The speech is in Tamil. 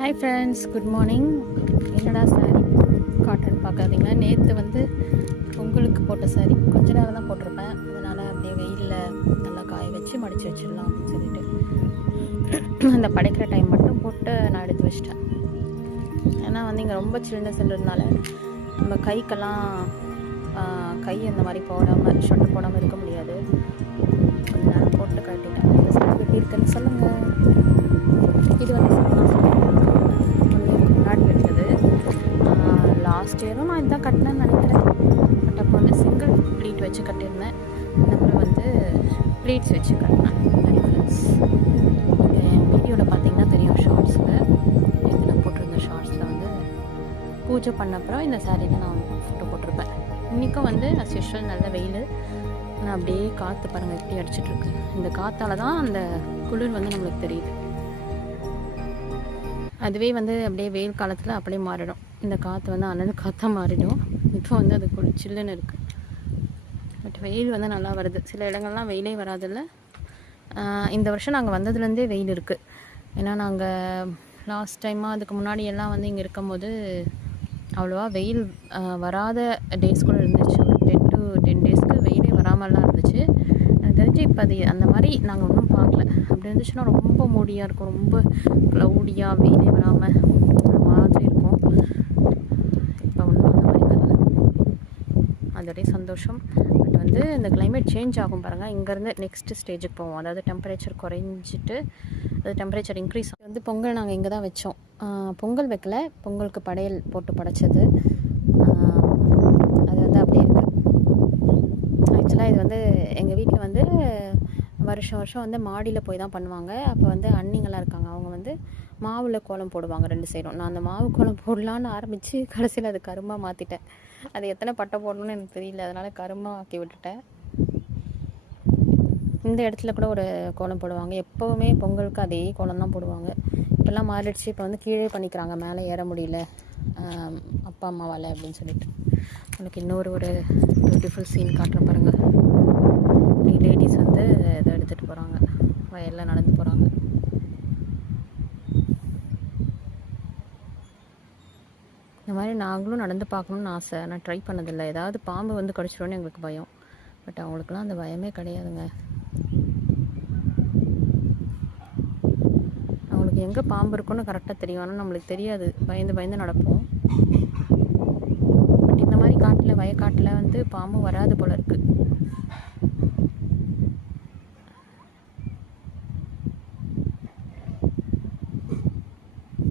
Hi friends, good morning. என்னடா சாரி காட்டன் பார்க்காதீங்க. நேற்று வந்து பொங்கலுக்கு போட்ட சாரி கொஞ்ச நேரம் தான் போட்டிருப்பேன். அதனால் அப்படியே வெயிலில் நல்லா காய வச்சு மடித்து வச்சிடலாம் அப்படின்னு சொல்லிட்டு அந்த படைக்கிற டைம் மட்டும் போட்டு நான் எடுத்து வச்சிட்டேன். ஏன்னா வந்து இங்கே ரொம்ப சில்னஸ் இருந்ததுனால நம்ம கைக்கெல்லாம் கை அந்த மாதிரி போடாமல் ஷொட்டை போடாமல் இருக்க முடியாது. கொஞ்ச நேரம் போட்டு கட்டிட்டேன். இந்த சாரி எப்படி இருக்குன்னு சொல்லுங்கள். இது வந்து முன்னாடி எடுத்தது. லாஸ்ட் இயரும் நான் இதுதான் கட்டினேன்னு நினைக்கிறேன். பட் அப்போ வந்து சிங்கிள் ப்ளீட் வச்சு கட்டியிருந்தேன். அப்புறம் வந்து ப்ளீட்ஸ் வச்சு கட்டினேன். டிஃப்ரென்ஸ் என் வீடியோவில் பார்த்தீங்கன்னா தெரியும். ஷார்ட்ஸில் இது நான் போட்டிருந்த ஷார்ட்ஸில் வந்து பூஜை பண்ண அப்புறம் இந்த சாரியில் நான் ஃபோட்டோ போட்டிருப்பேன். இன்றைக்கும் வந்து அஸ் யூஷுவல் நல்ல வெயில். நான் அப்படியே காற்று பாருங்கள் எப்படி அடிச்சிட்ருக்கு. இந்த காற்றால் தான் அந்த குளிர் வந்து நம்மளுக்கு தெரியுது. அதுவே வந்து அப்படியே வெயில் காலத்தில் அப்படியே மாறிடும். இந்த காற்று வந்து அனல் காற்றா மாறிடும். இப்போ வந்து அது சில்லுன்னு இருக்குது. பட் வெயில் வந்து நல்லா வருது. சில இடங்கள்லாம் வெயிலே வராதில்ல. இந்த வருஷம் நாங்கள் வந்ததுலேருந்தே வெயில் இருக்குது. ஏன்னா நாங்கள் லாஸ்ட் டைமாக அதுக்கு முன்னாடி எல்லாம் வந்து இங்கே இருக்கும்போது அவ்வளோவா வெயில் வராத டேஸ் கூட இருந்துச்சு. ஒரு 10 to 10 டேஸ்க்கு வெயிலே வராமலாம் இருந்துச்சு. எனக்கு தெரிஞ்சு இப்போ அது அந்த மாதிரி நாங்கள் ஒன்றும் பார்க்கல. அப்படி இருந்துச்சுன்னா ரொம்ப மூடியாக இருக்கும், ரொம்ப க்ளவுடியாக வெயிலே வராமல் ஒரு மாதிரி இருக்கும். இப்போ ஒன்றும் அந்த மாதிரி வரல. அதோடைய சந்தோஷம். பட் வந்து இந்த கிளைமேட் சேஞ்ச் ஆகும் பாருங்கள். இங்கேருந்து நெக்ஸ்ட் ஸ்டேஜுக்கு போவோம். அதாவது டெம்பரேச்சர் குறைஞ்சிட்டு அது டெம்பரேச்சர் இன்க்ரீஸ் வந்து பொங்கல் நாங்கள் இங்கே தான் வச்சோம். பொங்கல் வைக்கல, பொங்கலுக்கு படையல் போட்டு படைச்சது. அது வந்து அப்படியே இருக்குது. ஆக்சுவலாக இது வந்து எங்கள் வீட்டில் வந்து வருஷம் வந்து மாடியில் போய் தான் பண்ணுவாங்க. அப்போ வந்து அண்ணிங்கெல்லாம் இருக்காங்க. அவங்க வந்து மாவில் கோலம் போடுவாங்க 2 சைடும். நான் அந்த மாவு கோலம் போடலான்னு ஆரம்பித்து கடைசியில் அது கரும்பாக மாற்றிட்டேன். அது எத்தனை பட்டை போடணும்னு எனக்கு தெரியல. அதனால் கரும்பாக ஆக்கி விட்டுட்டேன். இந்த இடத்துல கூட ஒரு கோலம் போடுவாங்க. எப்போவுமே பொங்கலுக்கு அதே கோலம் தான் போடுவாங்க. இப்போல்லாம் மாறிடுச்சு. இப்போ வந்து கீழே பண்ணிக்கிறாங்க, மேலே ஏற முடியல அப்பா அம்மாவால் அப்படின்னு சொல்லிட்டு. உங்களுக்கு இன்னொரு ஒரு பியூட்டிஃபுல் சீன் காட்டுற பாருங்கள். லேடிஸ் வந்து இதை எடுத்துகிட்டு போகிறாங்க, வயலில் நடந்து போகிறாங்க. இந்த மாதிரி நாங்களும் நடந்து பார்க்கணுன்னு ஆசை. நான் ட்ரை பண்ணதில்லை. ஏதாவது பாம்பு வந்து கடிச்சிடும்னு எங்களுக்கு பயம். பட் அவங்களுக்குலாம் அந்த பயமே கிடையாதுங்க. அவங்களுக்கு எங்கே பாம்பு இருக்குன்னு கரெக்டாக தெரியும். ஆனால் நம்மளுக்கு தெரியாது. பயந்து நடப்போம். பட் இந்த மாதிரி காட்டில் வயக்காட்டில் வந்து பாம்பு வராது போல் இருக்குது.